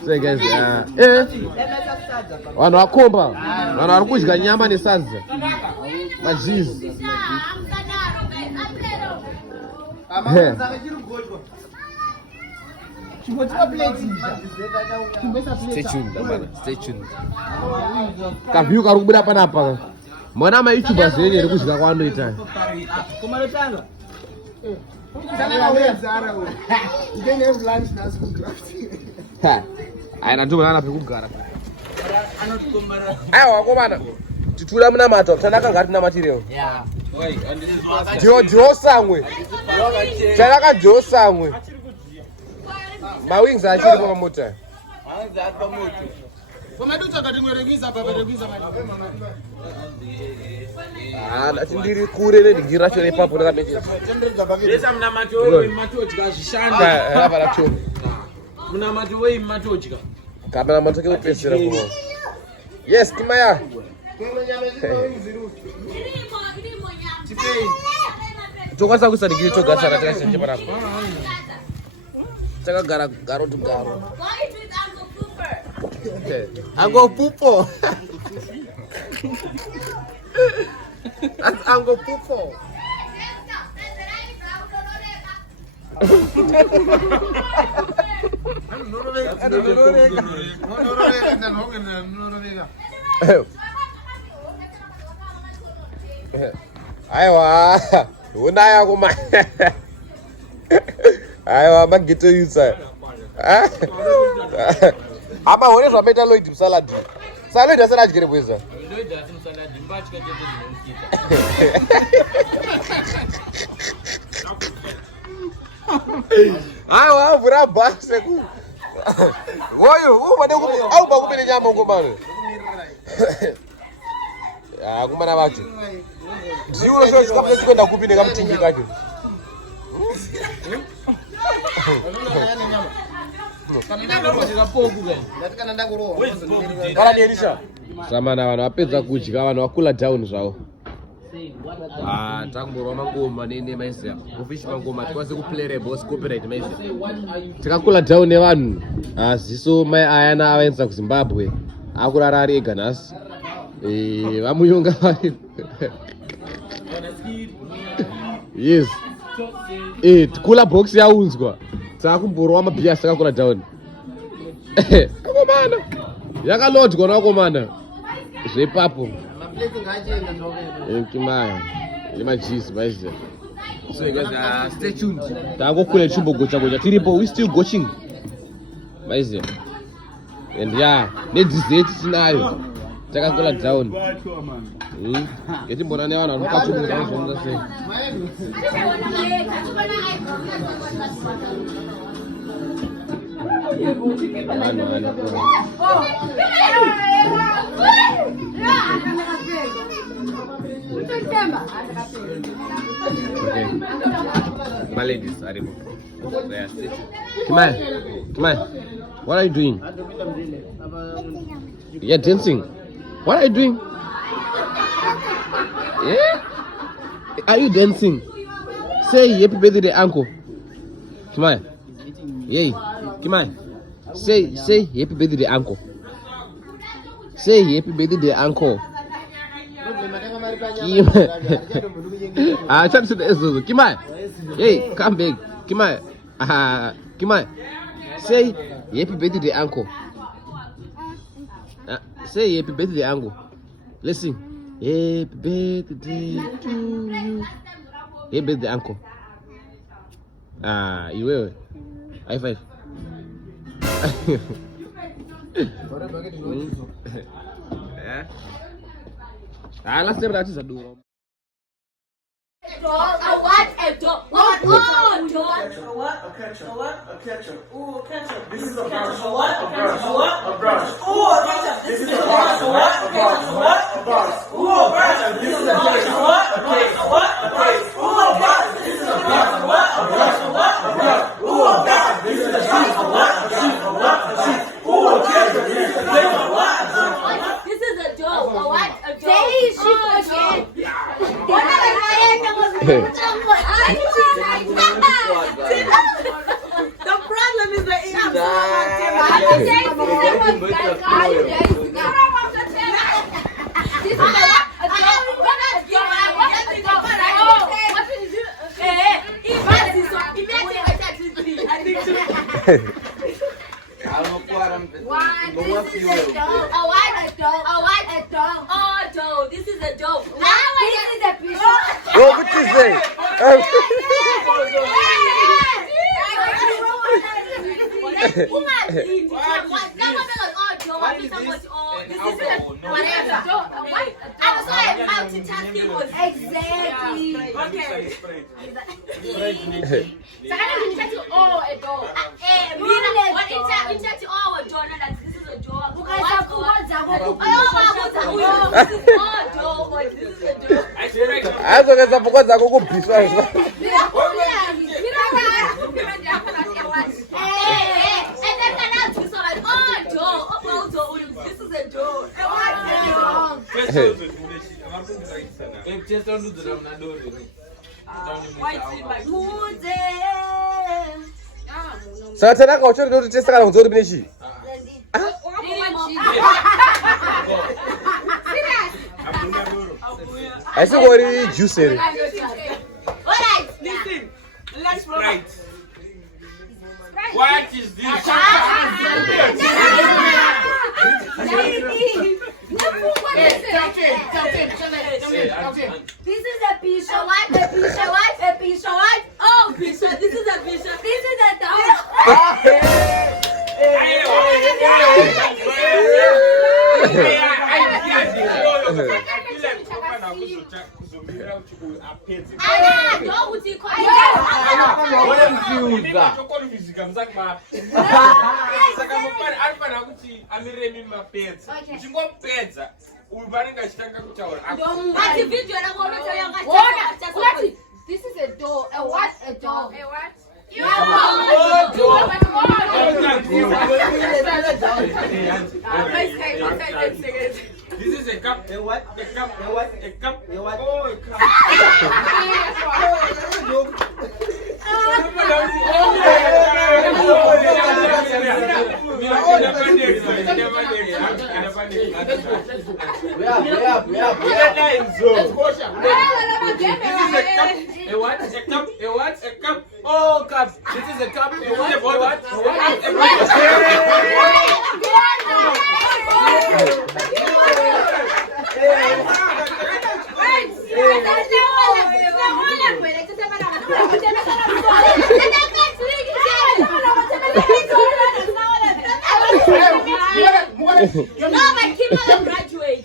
So guys, vanhu vakomba, vanhu vari kudya nyama nesadza majizi. Stay tuned. Kaview kari kubuda panapa. Mwana ma YouTubers yenye iri kudya kwanoita. Aina ndumana ana pekugara. Aiwa wakomana. Titula muna mato, tanaka ngati na material. Yeah. Dio samwe. Tanaka dio samwe. Mawings achiri kwa mota. Pamaduta katingwerekisa paparekisa. Ndiri kure nendingira chone papo ndakamechesa. Yesa mna matoi matodya zvishanda. Hapa la chone. Mna matoi matodya. Kamera matake upesera kwa. Yes, Kimaya. Tokwanisa kusadikira chogasara takashenje parapo. Takagara garo to garo. Uncle Pupo. That's Uncle Pupo. Aiwa, unaya kuma. Aiwa, magito yusa. Ama wone zvameta Lloyd salad. Salad asana adyire bweza. Lloyd ati salad mbatya tete zvinomukita. Aiwa, vura base ku. Woyo, ubade ku au ba kumene nyama ngomano. Ah, kumana bathi. Ndiwo sho sikamle sikwenda kuphi nekamthimbi kade. Samana vanhu vapedza kudya vanhu vakula down zvavo. Takungorwa mangoma nemaizia kufishi mangoma tikwanise kuplayable copyright maizia tikakula down nevanhu ziso mai ayana avaendesa kuZimbabwe akurara ari ega nhasi vamuyonga vari yes kula box yaunzwa takumborwa mabhiasi takakula down akomana yakalodwa nakomana zvepapo Kimaya lemajisi maizia so you guys stay tuned takokule chumbo gocha tiripo we still watching maizia and yeah nedzizeti tinayo takakula down yetimbona nevanhu vanokachumura zvonda sei Okay. My ladies, Aribo. Kimaya, what are you doing? You're dancing. What are you doing? Yeah? Are you dancing? Say happy birthday, uncle. Kimaya. Yay. Kimaya. Say happy birthday, uncle. Say happy birthday, uncle. Kimaya. Hey, come back. Kimaya. Kimaya. Say happy birthday, uncle. Say happy birthday, uncle. Listen. Happy birthday to you. Happy birthday, uncle. You will. High five. Let's see what I do. A dog. What? A ketchup. Ooh, a ketchup. This is a brush. A brush. Ooh, a ketchup. This is a brush. A brush. Ooh, a brush. This is a brush. A brush. Ooh, a brush. This is a brush. A brush. Ooh, a brush. This is a brush. Ooh, a ketchup. This is a brush. This is a dog. A what? A dog. The problem is the This is a dog. This is a fish. Oh, what is it? Exactly. Azokeza pokwaza kokubhiswa izwa. Satana kauchori kuti testa kana kuzori binechi. I see what is juicy. Alright, listen. Let's right. What is this? This is a piece of what? A piece of what? A piece of what? Oh, piece of, this is a piece of, this is a dog. This is a door. A what? A door. A what? This is a cup. A what? A cup. A what? A cup. A what? Oh, a cup. A what? A cup. A what? A cup. Oh, cup. This is a cup. A what? A what? A No, my kid will graduate.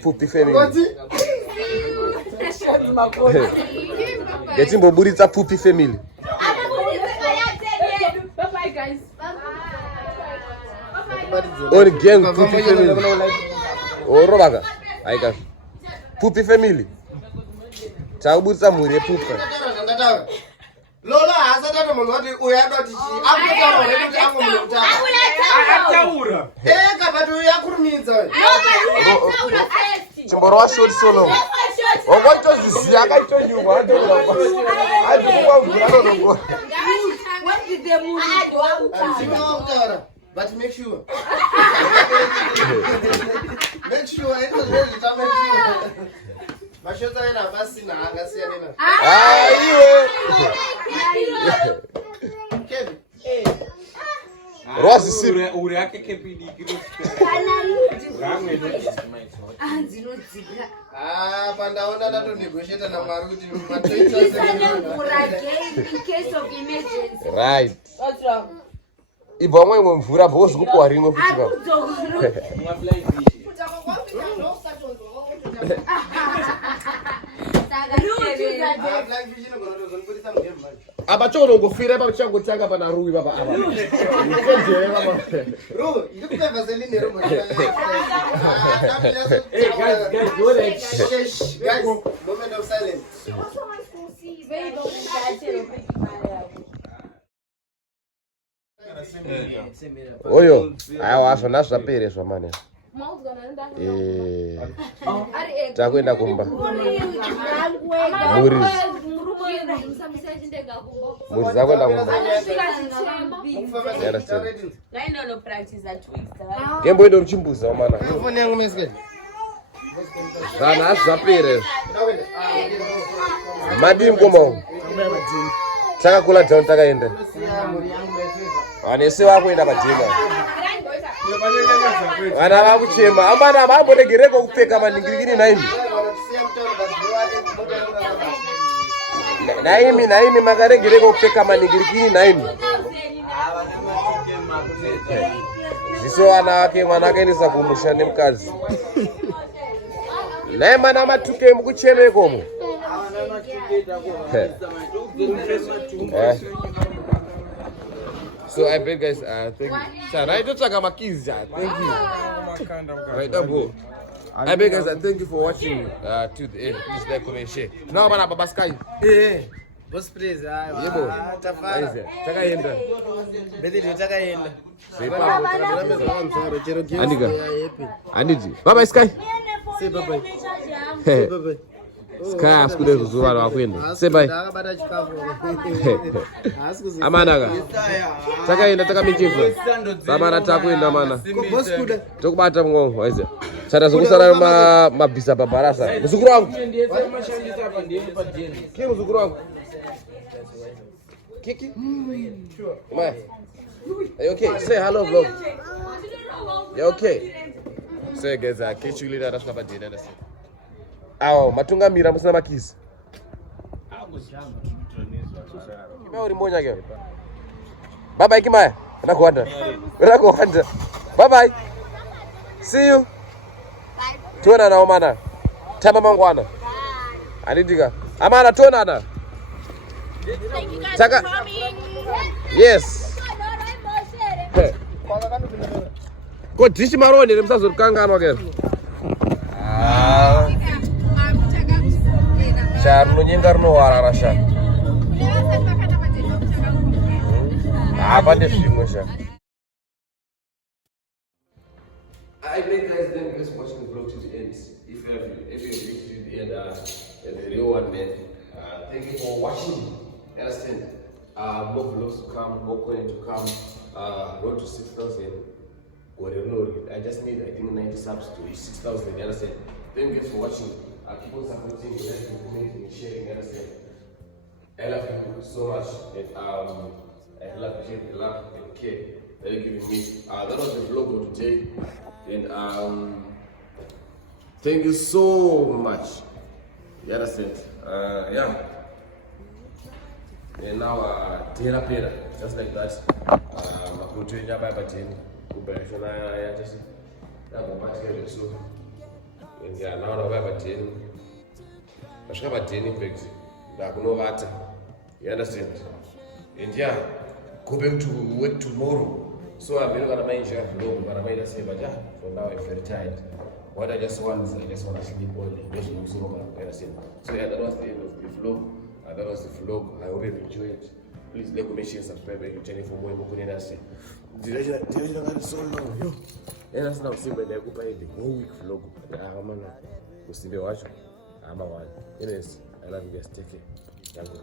Puppy family. Get him Boburitsa Puppy family. Bye-bye, guys. Only gang Puppy family. Oh, Robaga. I got Puppy family. Chaburitsa Muri Puppy. Lola hasatana munhu wati uyadoti akutaura kuti angomutaka. Ataura. Kabati uyakurumidza. Chimboro wa short solo. Okwatozisiya akaitonyuka atoka. Adikuwa mvura. What did they move? Taura. But make sure. Make sure it was ready to make sure. Mashota ina basi na angasiyana na. Kevin. Rosi sire uri yake kepidi kidogo. Pandaona dato negotiate na Mwari kuti matoita in case of emergency. Right. What's wrong? Ibomwe mvura bosi kupo rimwe kutika. Abachoro ngofira baba changa bana ruwi baba aba. Nje baba. Ru, ndikupe vaseline ro mwana. Hey guys, do it. Guys, moment of silence. Oyo, ayo aso nasapere so mane. Takwenda kumba. Muri zakwenda kumba. Gembo ndo mchimbuza mana. Fone yangu meske. Sana asapere. Madim komo. Taka kula down takaenda. Anese wako enda kajima. Ana vakuchema amana vambonegereko kupfeka maningirikini naimi. Naimi makaregereko kupfeka manigirikini naimi. Ziso ana ake mwanake nisakumbusha nemkazi. Naye mana matuke mukuchemekomo. So I beg guys, thank you. Sir, I don't talk about keys. Thank you. Right, go. I beg guys, thank you for watching to the end. Please like, comment, share. Now, man, Baba Sky. Eh. Boss please. Yebo. Taka yenda. Bedi taka yenda. Sepa. Andiji. Baba Sky. Say bye. Bye. Sky asikude kuzuva wakwenda. Say bye. Ndakabata chikafu. Amanaka. Takaenda takamichifu. Baba natakwenda mana. Boss kuda. Tokubata mngongo waize. Sara zokusara mabvisa babarasa. Muzukuru wangu. Kiki muzukuru wangu. Kiki? Sure. Ma. Are you okay? Say hello vlog. You okay? Say guys, I catch you later. That's what dinner. Aw, matunga mira musina makisi. Kima uri moja ke. Bye bye Kimaya. Nakuanda. Bye bye. See you. Tuona na omana. Tama mangwana. Alidika. Amana tuona na. Thank you guys Taka. for coming. Yes. Ko dishi maroni nemsazorukangana ke. Sharno nyengar no warara sha. Apa shimo sha. I beg guys, then guys watching the vlog to the end. If you to the end, the real one, man. Thank you for watching. You understand? More vlogs to come, more content to come. Road to 6,000. I just need, I think, 90 subs to reach 6,000. You understand? Thank you guys for watching. Keep on supporting, liking, commenting, sharing. You understand? I love you so much. And I love you, the love and care that you're giving me. That was the vlog for today. And thank you so much. You understand? Yeah. And now, Tera Pera, just like that. I'm going to buy a team. I just so. And yeah, now I have a team. I should have a team pigs. You understand? And yeah, go back to work tomorrow. So I'm going to make sure vlog, but I made a say, but yeah, for now I'm very tired. What I just want is I just want to sleep all day. So yeah, that was the end of the vlog. That was the vlog. I hope you enjoyed it. Please like, comment, share, subscribe, and channel for more. So long, yo. And that's now see when they go by the whole week vlog. I'm on. Anyways, I love you guys. Take care. Thank you.